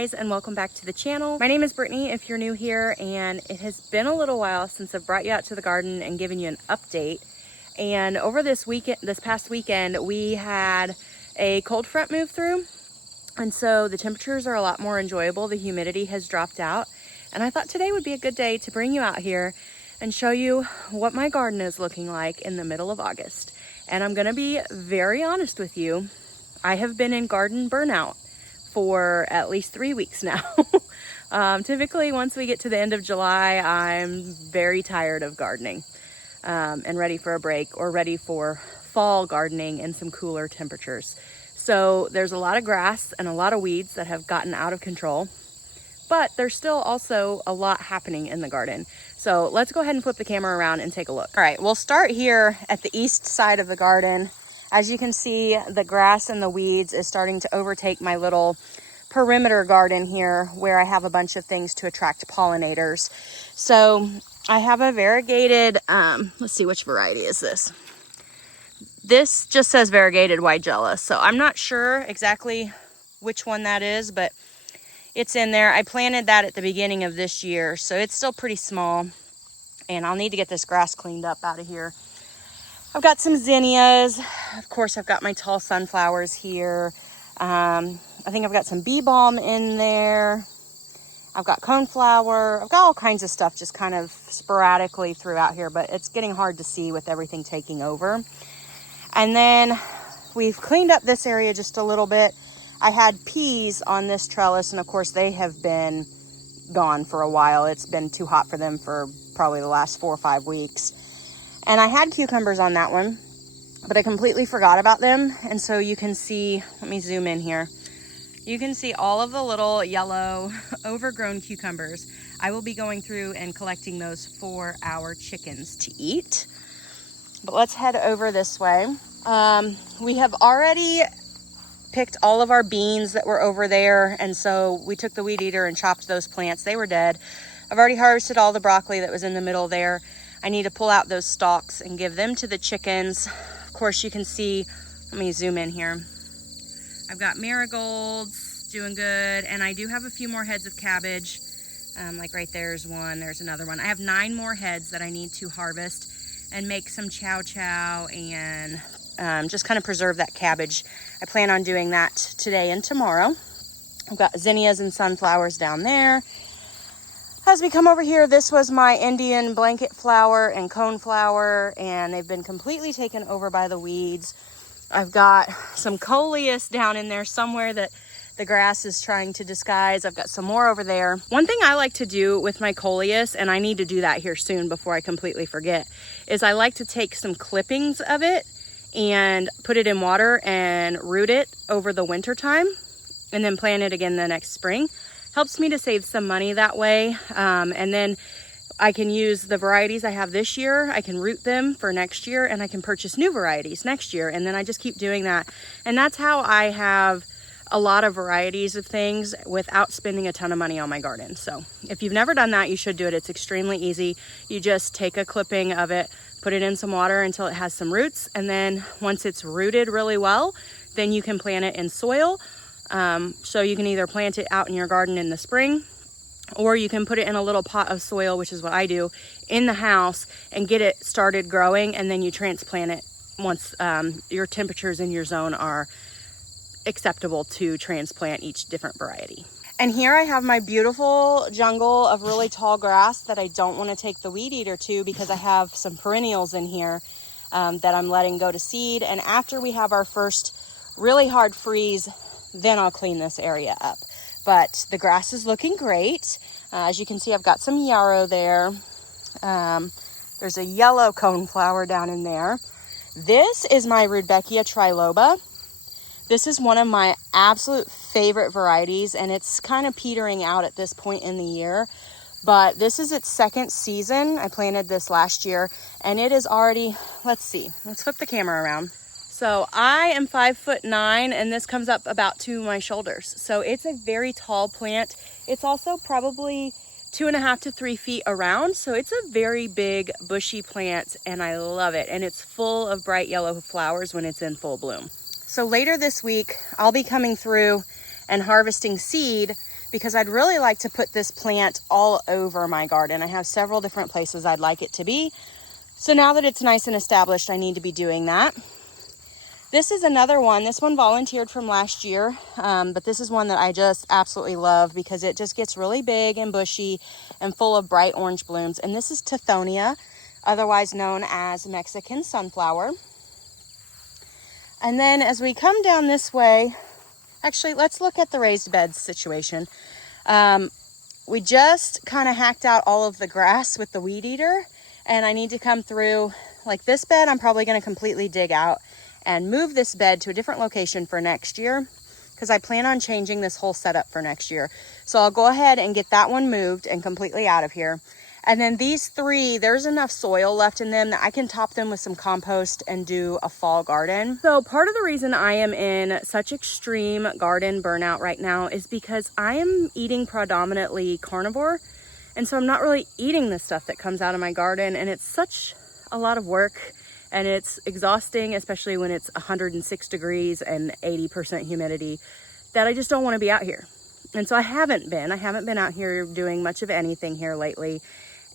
guys, and welcome back to the channel. My name is Brittney if you're new here, and it has been a little while since I've brought you out to the garden and given you an update. And over this past weekend, we had a cold front move through, and so the temperatures are a lot more enjoyable. The humidity has dropped out, and I thought today would be a good day to bring you out here and show you what my garden is looking like in the middle of August. And I'm gonna be very honest with you, I have been in garden burnout for at least 3 weeks now. Typically, once we get to the end of July, I'm very tired of gardening and ready for a break or ready for fall gardening and some cooler temperatures. So there's a lot of grass and a lot of weeds that have gotten out of control, but there's still also a lot happening in the garden. So let's go ahead and flip the camera around and take a look. All right, we'll start here at the east side of the garden. As you can see, the grass and the weeds is starting to overtake my little perimeter garden here where I have a bunch of things to attract pollinators. So I have a variegated, let's see, which variety is this? This just says variegated Weigela, so I'm not sure exactly which one that is, but it's in there. I planted that at the beginning of this year, so it's still pretty small, and I'll need to get this grass cleaned up out of here. I've got some zinnias. Of course, I've got my tall sunflowers here. I think I've got some bee balm in there. I've got coneflower. I've got all kinds of stuff just kind of sporadically throughout here, but it's getting hard to see with everything taking over. And then we've cleaned up this area just a little bit. I had peas on this trellis, and of course they have been gone for a while. It's been too hot for them for probably the last 4 or 5 weeks. And I had cucumbers on that one, but I completely forgot about them. And so you can see, let me zoom in here. You can see all of the little yellow overgrown cucumbers. I will be going through and collecting those for our chickens to eat. But let's head over this way. We have already picked all of our beans that were over there, and so we took the weed eater and chopped those plants. They were dead. I've already harvested all the broccoli that was in the middle there. I need to pull out those stalks and give them to the chickens. Of course, you can see, let me zoom in here. I've got marigolds doing good, and I do have a few more heads of cabbage. Like right there's one, there's another one. I have 9 more heads that I need to harvest and make some chow chow and just kind of preserve that cabbage. I plan on doing that today and tomorrow. I've got zinnias and sunflowers down there. As we come over here, this was my Indian blanket flower and coneflower, and they've been completely taken over by the weeds. I've got some coleus down in there somewhere that the grass is trying to disguise. I've got some more over there. One thing I like to do with my coleus, and I need to do that here soon before I completely forget, is I like to take some clippings of it and put it in water and root it over the winter time and then plant it again the next spring. Helps me to save some money that way. And then I can use the varieties I have this year. I can root them for next year, and I can purchase new varieties next year. And then I just keep doing that. And that's how I have a lot of varieties of things without spending a ton of money on my garden. So if you've never done that, you should do it. It's extremely easy. You just take a clipping of it, put it in some water until it has some roots, and then once it's rooted really well, then you can plant it in soil. So you can either plant it out in your garden in the spring, or you can put it in a little pot of soil, which is what I do, in the house and get it started growing, and then you transplant it once your temperatures in your zone are acceptable to transplant each different variety. And here I have my beautiful jungle of really tall grass that I don't want to take the weed eater to because I have some perennials in here that I'm letting go to seed. And after we have our first really hard freeze, then I'll clean this area up. But the grass is looking great. As you can see, I've got some yarrow there. There's a yellow coneflower down in there. This is my Rudbeckia triloba. This is one of my absolute favorite varieties, and it's kind of petering out at this point in the year. But this is its 2nd season. I planted this last year, and it is already, let's see, let's flip the camera around. So I am 5'9", and this comes up about to my shoulders. So it's a very tall plant. It's also probably 2.5 to 3 feet around. So it's a very big bushy plant, and I love it. And it's full of bright yellow flowers when it's in full bloom. So later this week, I'll be coming through and harvesting seed because I'd really like to put this plant all over my garden. I have several different places I'd like it to be. So now that it's nice and established, I need to be doing that. This is another one. This one volunteered from last year, but this is one that I just absolutely love because it just gets really big and bushy and full of bright orange blooms. And this is Tithonia, otherwise known as Mexican sunflower. And then as we come down this way, actually, let's look at the raised beds situation. We just kind of hacked out all of the grass with the weed eater, and I need to come through, like this bed, I'm probably going to completely dig out and move this bed to a different location for next year, because I plan on changing this whole setup for next year. So I'll go ahead and get that one moved and completely out of here. And then these three, there's enough soil left in them that I can top them with some compost and do a fall garden. So part of the reason I am in such extreme garden burnout right now is because I am eating predominantly carnivore. And so I'm not really eating the stuff that comes out of my garden, and it's such a lot of work and it's exhausting, especially when it's 106 degrees and 80% humidity, that I just don't want to be out here. And so I haven't been out here doing much of anything here lately.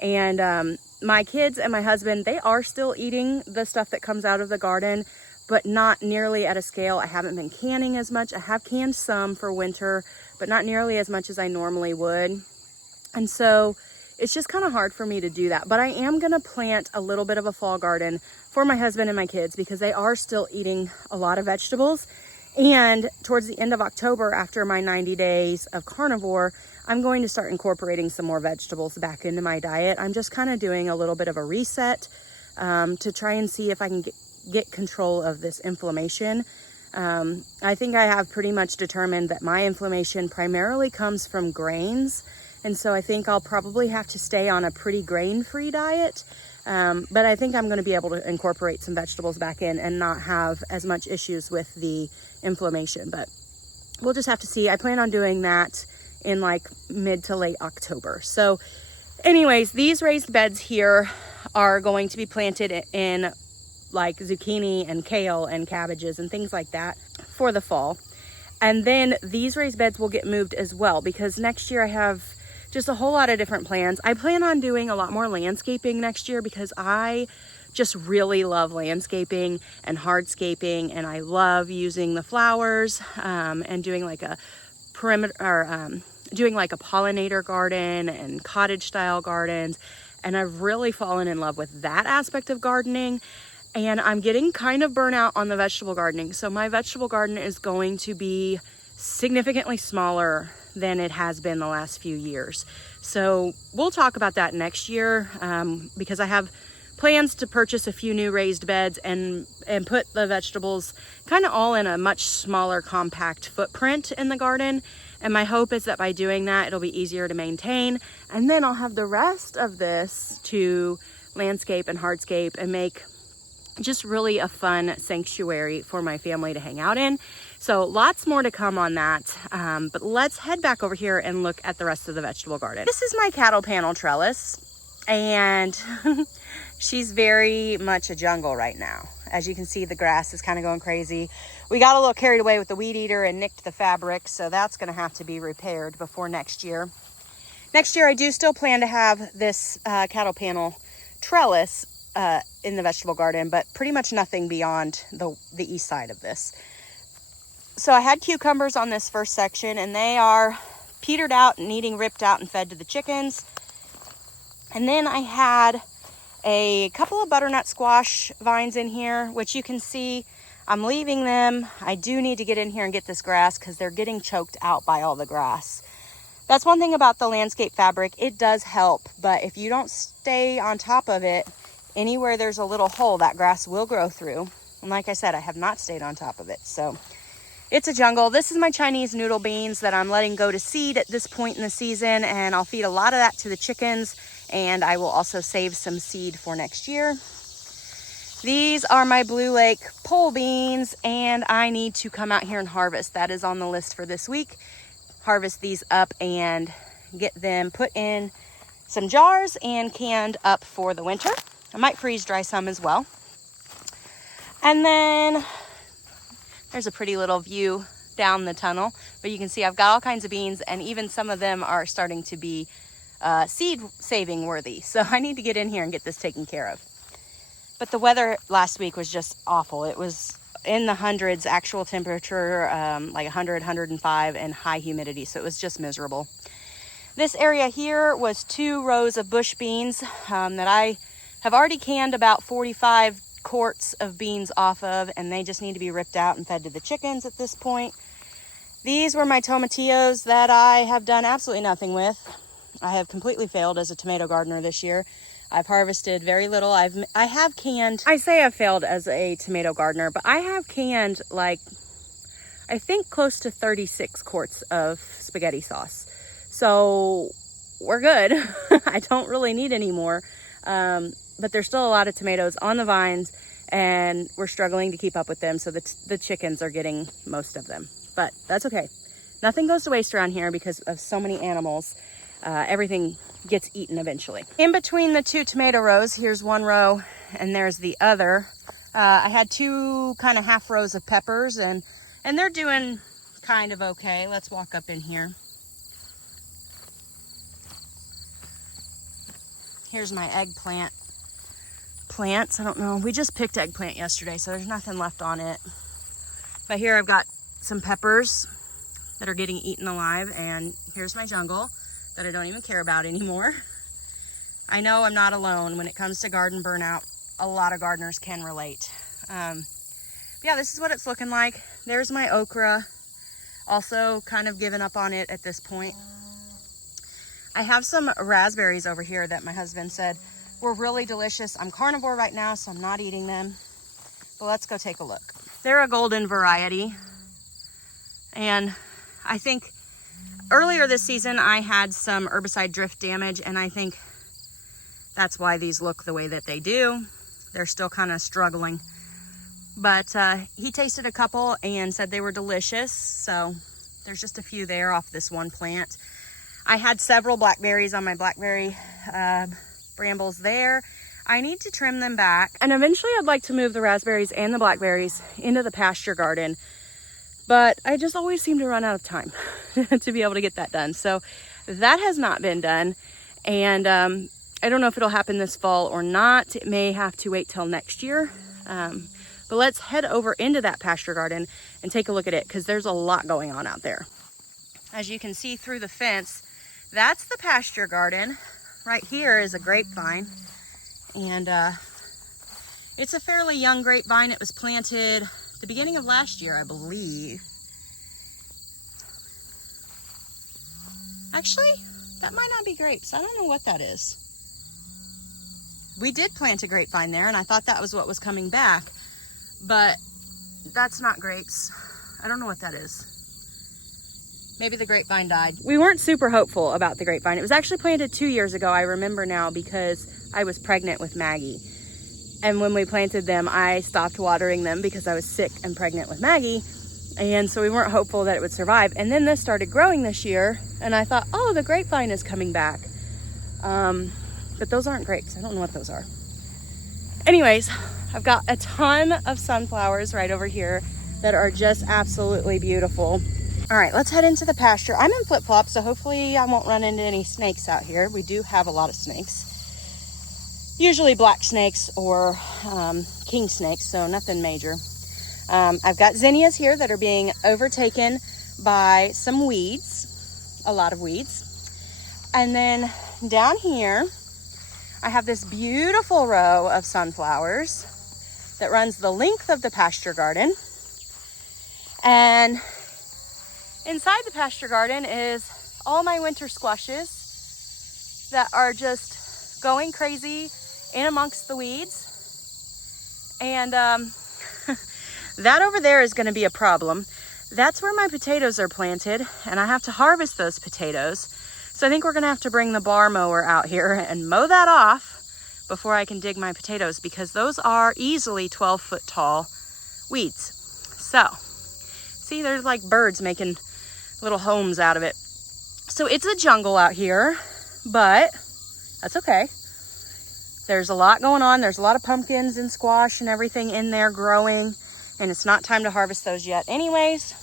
And my kids and my husband, they are still eating the stuff that comes out of the garden, but not nearly at a scale. I haven't been canning as much. I have canned some for winter, but not nearly as much as I normally would. And so it's just kind of hard for me to do that. But I am going to plant a little bit of a fall garden for my husband and my kids because they are still eating a lot of vegetables. And towards the end of October, after my 90 days of carnivore, I'm going to start incorporating some more vegetables back into my diet. I'm just kind of doing a little bit of a reset to try and see if I can get control of this inflammation. I think I have pretty much determined that my inflammation primarily comes from grains. And so I think I'll probably have to stay on a pretty grain-free diet. But I think I'm going to be able to incorporate some vegetables back in and not have as much issues with the inflammation. But we'll just have to see. I plan on doing that in like mid to late October. So anyways, these raised beds here are going to be planted in like zucchini and kale and cabbages and things like that for the fall. And then these raised beds will get moved as well because next year I have just a whole lot of different plans. I plan on doing a lot more landscaping next year because I just really love landscaping and hardscaping, and I love using the flowers and doing like a perimeter or doing like a pollinator garden and cottage style gardens. And I've really fallen in love with that aspect of gardening. And I'm getting kind of burnout on the vegetable gardening. So my vegetable garden is going to be significantly smaller than it has been the last few years. So we'll talk about that next year because I have plans to purchase a few new raised beds and put the vegetables kind of all in a much smaller compact footprint in the garden. And my hope is that by doing that, it'll be easier to maintain. And then I'll have the rest of this to landscape and hardscape and make just really a fun sanctuary for my family to hang out in. So lots more to come on that. But let's head back over here and look at the rest of the vegetable garden. This is my cattle panel trellis, and she's very much a jungle right now. As you can see, the grass is kind of going crazy. We got a little carried away with the weed eater and nicked the fabric, so that's going to have to be repaired before next year. Next year, I do still plan to have this cattle panel trellis in the vegetable garden, but pretty much nothing beyond the east side of this. So I had cucumbers on this first section, and they are petered out and needing ripped out and fed to the chickens. And then I had a couple of butternut squash vines in here, which you can see I'm leaving them. I do need to get in here and get this grass because they're getting choked out by all the grass. That's one thing about the landscape fabric. It does help, but if you don't stay on top of it, anywhere there's a little hole, that grass will grow through. And like I said, I have not stayed on top of it. So it's a jungle. This is my Chinese noodle beans that I'm letting go to seed at this point in the season, and I'll feed a lot of that to the chickens, and I will also save some seed for next year. These are my Blue Lake pole beans, and I need to come out here and harvest. That is on the list for this week. Harvest these up and get them put in some jars and canned up for the winter. I might freeze dry some as well. And then there's a pretty little view down the tunnel, but you can see I've got all kinds of beans, and even some of them are starting to be seed saving worthy. So I need to get in here and get this taken care of. But the weather last week was just awful. It was in the hundreds, actual temperature, like 100, 105, and high humidity. So it was just miserable. This area here was 2 rows of bush beans that I have already canned about 45 quarts of beans off of, and they just need to be ripped out and fed to the chickens at this point. These were my tomatillos that I have done absolutely nothing with. I have completely failed as a tomato gardener this year. I've harvested very little. I have canned, I say I've failed as a tomato gardener, but I have canned like, I think close to 36 quarts of spaghetti sauce. So we're good. I don't really need any more. But there's still a lot of tomatoes on the vines, and we're struggling to keep up with them. So the chickens are getting most of them, but that's okay. Nothing goes to waste around here because of so many animals. Everything gets eaten eventually. In between the 2 tomato rows, here's one row and there's the other. I had 2 kind of half rows of peppers, and they're doing kind of okay. Let's walk up in here. Here's my eggplant plants. I don't know. We just picked eggplant yesterday, so there's nothing left on it. But here I've got some peppers that are getting eaten alive, and here's my jungle that I don't even care about anymore. I know I'm not alone when it comes to garden burnout. A lot of gardeners can relate. Yeah, this is what it's looking like. There's my okra. Also kind of given up on it at this point. I have some raspberries over here that my husband said were really delicious. I'm carnivore right now, so I'm not eating them. But let's go take a look. They're a golden variety. And I think earlier this season, I had some herbicide drift damage, and I think that's why these look the way that they do. They're still kind of struggling. But he tasted a couple and said they were delicious. So there's just a few there off this one plant. I had several blackberries on my blackberry brambles there. I need to trim them back. And eventually I'd like to move the raspberries and the blackberries into the pasture garden. But I just always seem to run out of time to be able to get that done. So that has not been done. And I don't know if it'll happen this fall or not. It may have to wait till next year. But let's head over into that pasture garden and take a look at it, because there's a lot going on out there. As you can see through the fence, that's the pasture garden. Right here is a grapevine. And it's a fairly young grapevine. It was planted the beginning of last year, I believe. Actually, that might not be grapes. I don't know what that is. We did plant a grapevine there, and I thought that was what was coming back, but that's not grapes. I don't know what that is. Maybe the grapevine died. We weren't super hopeful about the grapevine. It was actually planted 2 years ago, I remember now, because I was pregnant with Maggie. And when we planted them, I stopped watering them because I was sick and pregnant with Maggie. And so we weren't hopeful that it would survive. And then this started growing this year, and I thought, oh, the grapevine is coming back. But those aren't grapes. I don't know what those are. Anyways, I've got a ton of sunflowers right over here that are just absolutely beautiful. All right, let's head into the pasture. I'm in flip-flops, so hopefully I won't run into any snakes out here. We do have a lot of snakes. Usually black snakes or king snakes, so nothing major. I've got zinnias here that are being overtaken by some weeds, a lot of weeds. And then down here, I have this beautiful row of sunflowers that runs the length of the pasture garden. And inside the pasture garden is all my winter squashes that are just going crazy in amongst the weeds. And that over there is going to be a problem. That's where my potatoes are planted, and I have to harvest those potatoes. So I think we're going to have to bring the bar mower out here and mow that off before I can dig my potatoes, because those are easily 12-foot tall weeds. So, see, there's like birds making little homes out of it. So it's a jungle out here, but that's okay. There's a lot going on. There's a lot of pumpkins and squash and everything in there growing, and it's not time to harvest those yet anyways.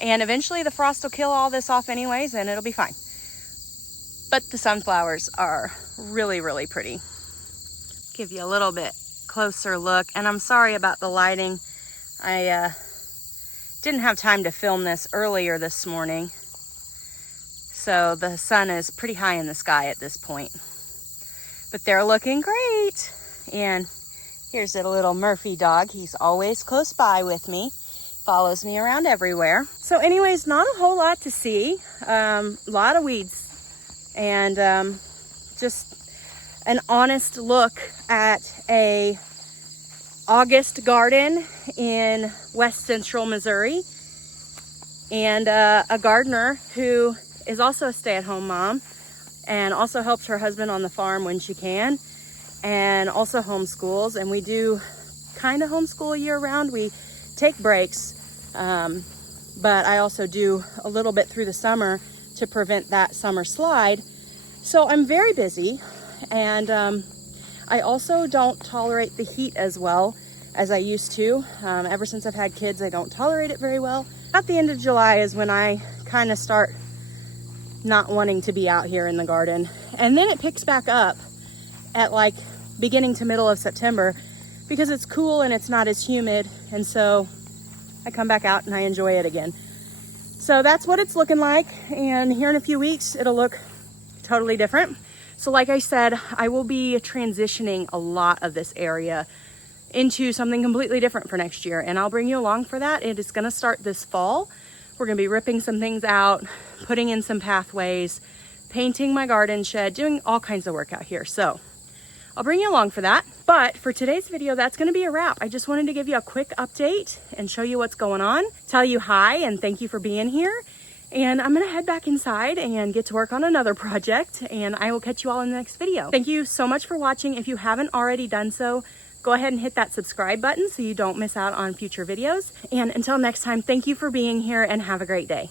And eventually the frost will kill all this off anyways, and it'll be fine. But the sunflowers are really, really pretty. Give you a little bit closer look, and I'm sorry about the lighting. I didn't have time to film this earlier this morning, so the sun is pretty high in the sky at this point. But they're looking great. And here's a little Murphy dog. He's always close by with me, follows me around everywhere. So anyways, not a whole lot to see. A lot of weeds, and just an honest look at a August garden in West Central Missouri, and a gardener who is also a stay-at-home mom and also helps her husband on the farm when she can, and also homeschools. And we do kind of homeschool year round. We take breaks, but I also do a little bit through the summer to prevent that summer slide. So I'm very busy, and I also don't tolerate the heat as well as I used to. Ever since I've had kids, I don't tolerate it very well. At the end of July is when I kind of start not wanting to be out here in the garden. And then it picks back up at like beginning to middle of September because it's cool and it's not as humid. And so I come back out and I enjoy it again. So that's what it's looking like. And here in a few weeks, it'll look totally different. So like I said, I will be transitioning a lot of this area into something completely different for next year, and I'll bring you along for that. It is going to start this fall. We're going to be ripping some things out, putting in some pathways, painting my garden shed, doing all kinds of work out here. So I'll bring you along for that. But for today's video, that's going to be a wrap. I just wanted to give you a quick update and show you what's going on, tell you hi and thank you for being here. And I'm gonna head back inside and get to work on another project, and I will catch you all in the next video. Thank you so much for watching. If you haven't already done so, go ahead and hit that subscribe button so you don't miss out on future videos. And until next time, thank you for being here and have a great day.